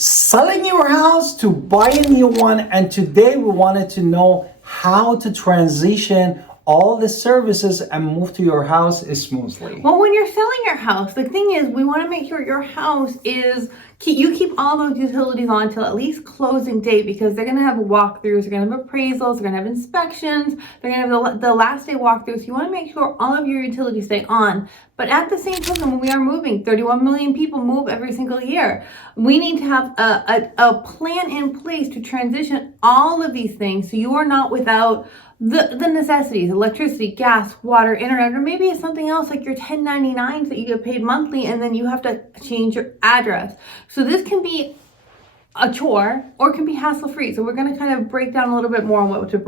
selling your house to buy a new one, and today we wanted to know how to transition all the services and move to your house smoothly. Well, when you're selling your house, the thing is we want to make sure your house is you keep all those utilities on till at least closing date, because they're going to have walkthroughs, they're going to have appraisals, they're going to have inspections, they're going to have the last day walkthroughs. You want to make sure all of your utilities stay on. But at the same time, when we are moving, 31 million people move every single year. We need to have a plan in place to transition all of these things so you are not without the necessities: electricity, gas, water, internet, or maybe it's something else like your 1099s that you get paid monthly and then you have to change your address. So this can be a chore or it can be hassle-free. So we're going to kind of break down a little bit more on what to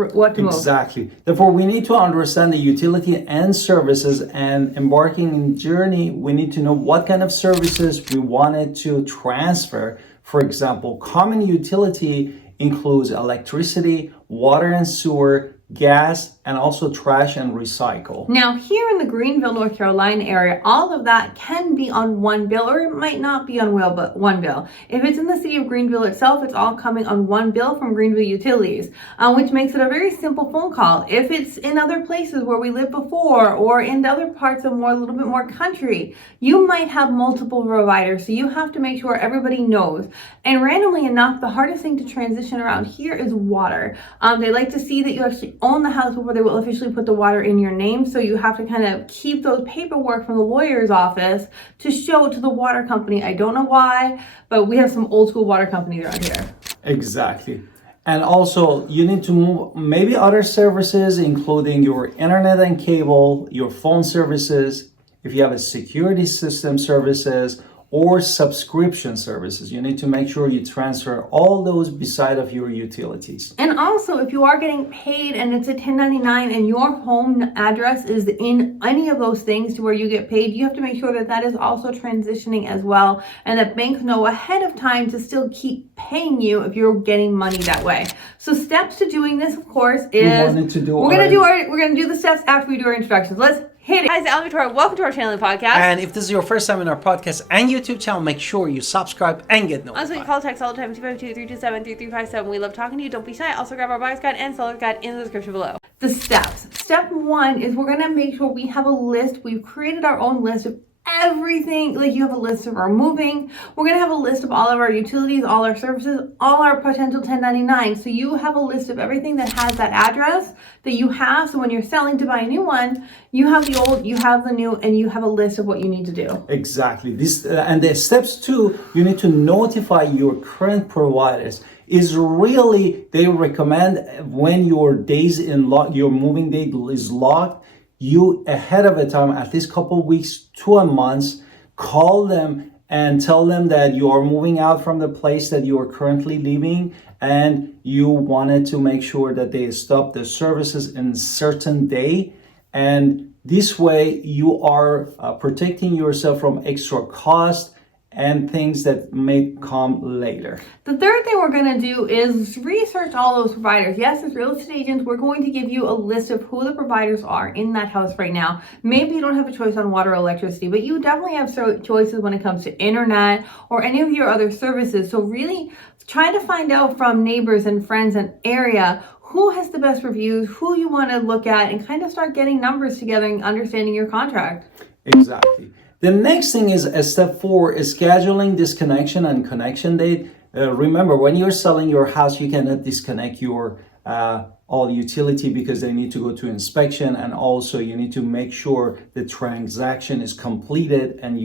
move. Exactly. Therefore, we need to understand the utility and services, and embarking in journey, we need to know what kind of services we wanted to transfer. For example, common utility includes electricity, water and sewer, gas, and also trash and recycle. Now, here in the Greenville, North Carolina area, all of that can be on one bill, or it might not be on one bill. If it's in the city of Greenville itself, it's all coming on one bill from Greenville Utilities, which makes it a very simple phone call. If it's in other places where we lived before, or in other parts of a little bit more country, you might have multiple providers, so you have to make sure everybody knows. And randomly enough, the hardest thing to transition around here is water. They like to see that you actually own the house before they will officially put the water in your name. So you have to kind of keep those paperwork from the lawyer's office to show to the water company. I don't know why, but we have some old school water companies around here. Exactly. And also you need to move maybe other services, including your internet and cable, your phone services, if you have a security system services, or subscription services. You need to make sure you transfer all those beside of your utilities. And also, if you are getting paid and it's a 1099 and your home address is in any of those things to where you get paid, you have to make sure that that is also transitioning as well, and that banks know ahead of time to still keep paying you if you're getting money that way. So steps to doing this, of course, is we're gonna do the steps after we do our introductions. Let's hit it. Hi, it's Victoria. Welcome to our channel and podcast. And if this is your first time in our podcast and YouTube channel, make sure you subscribe and get notified. Also, you call text all the time, 252-327-3357. We love talking to you. Don't be shy. Also, grab our buyer's guide and seller's guide in the description below. The steps. Step one is we're going to make sure we have a list. We've created our own list of everything. Like, you have a list of our moving. We're going to have a list of all of our utilities, all our services, all our potential 1099. So you have a list of everything that has that address that you have. So when you're selling to buy a new one, you have the old, you have the new, and you have a list of what you need to do. Exactly. This and the steps two, you need to notify your current providers. Is really, they recommend when your days in lock, your moving date is locked, you ahead of a time, at least couple weeks to a month, call them and tell them that you are moving out from the place that you are currently living, and you wanted to make sure that they stop the services in a certain day. And this way you are protecting yourself from extra cost and things that may come later. The third thing we're going to do is research all those providers. Yes, as real estate agents, we're going to give you a list of who the providers are in that house right now. Maybe you don't have a choice on water or electricity, but you definitely have choices when it comes to internet or any of your other services. So really try to find out from neighbors and friends and area who has the best reviews, who you want to look at, and kind of start getting numbers together and understanding your contract. Exactly. The next thing is step 4 is scheduling disconnection and connection date. Remember, when you're selling your house, you cannot disconnect your all utility because they need to go to inspection, and also you need to make sure the transaction is completed and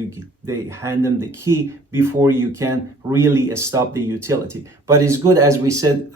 they hand them the key before you can really stop the utility. But it's good, as we said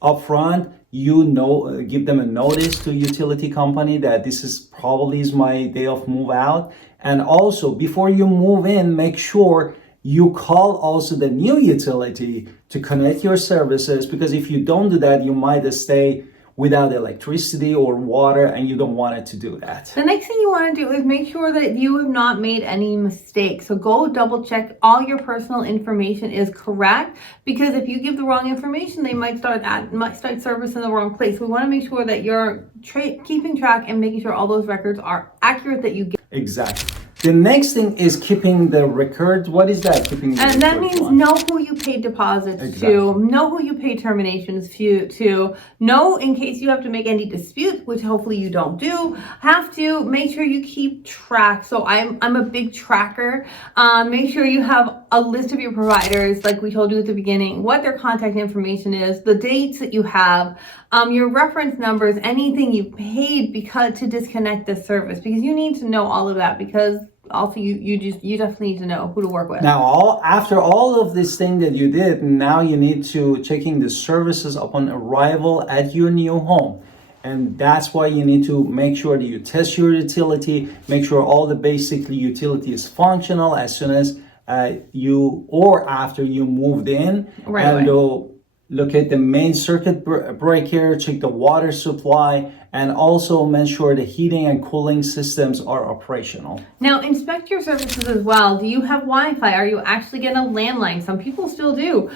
upfront, give them a notice to utility company that this is probably my day of move out. And also, before you move in, make sure you call also the new utility to connect your services, because if you don't do that, you might stay without electricity or water, and you don't want it to do that. The next thing you want to do is make sure that you have not made any mistakes. So go double check all your personal information is correct, because if you give the wrong information, they might start service in the wrong place. We want to make sure that you're keeping track and making sure all those records are accurate that you get. Exactly. The next thing is keeping the records. What is that? Keeping the And that records means on? know who you paid deposits Exactly. to, know who you pay terminations to, know in case you have to make any disputes, which hopefully you don't do, have to make sure you keep track. So I'm a big tracker. Make sure you have a list of your providers, like we told you at the beginning, what their contact information is, the dates that you have, your reference numbers, anything you paid because to disconnect this service, because you need to know all of that, because also you definitely need to know who to work with. Now, after all of this thing that you did, now you need to checking the services upon arrival at your new home. And that's why you need to make sure that you test your utility, make sure all the basically utility is functional as soon as you or after you moved in. Right And away. look at the main circuit breaker, check the water supply, and also make sure the heating and cooling systems are operational. Now, inspect your services as well. Do you have Wi-Fi? Are you actually getting a landline? Some people still do.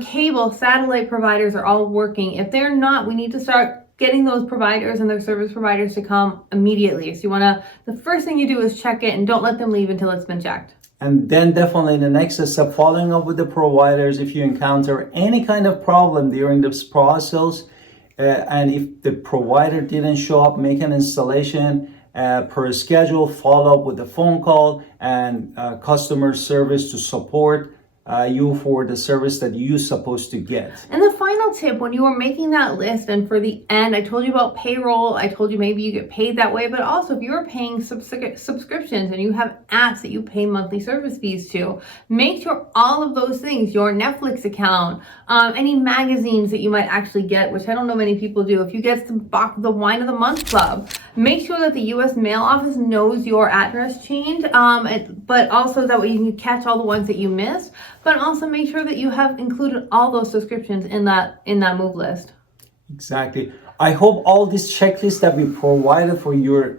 Cable, satellite providers are all working. If they're not, we need to start getting those providers and their service providers to come immediately. So the first thing you do is check it and don't let them leave until it's been checked. And then definitely the next step, following up with the providers if you encounter any kind of problem during this process, and if the provider didn't show up, make an installation per schedule, follow up with a phone call and customer service to support you for the service that you're supposed to get. And the final tip, when you are making that list, and for the end, I told you about payroll, I told you maybe you get paid that way, but also if you're paying subscriptions and you have apps that you pay monthly service fees to, make sure all of those things, your Netflix account, any magazines that you might actually get, which I don't know many people do, if you get the Wine of the Month Club, make sure that the U.S. Mail Office knows your address change, but also that way you can catch all the ones that you missed. But also make sure that you have included all those subscriptions in that move list. Exactly. I hope all these checklists that we provided for your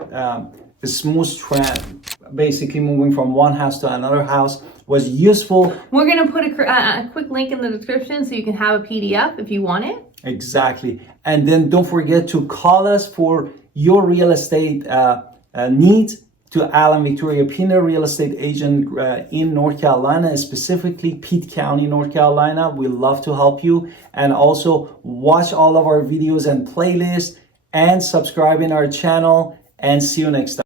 smooth trend, basically moving from one house to another house, was useful. We're going to put a quick link in the description so you can have a PDF if you want it. Exactly. And then don't forget to call us for your real estate needs to Alan Victoria Pina, real estate agent in North Carolina, specifically Pitt County, North Carolina. We love to help you. And also watch all of our videos and playlists and subscribe in our channel, and see you next time.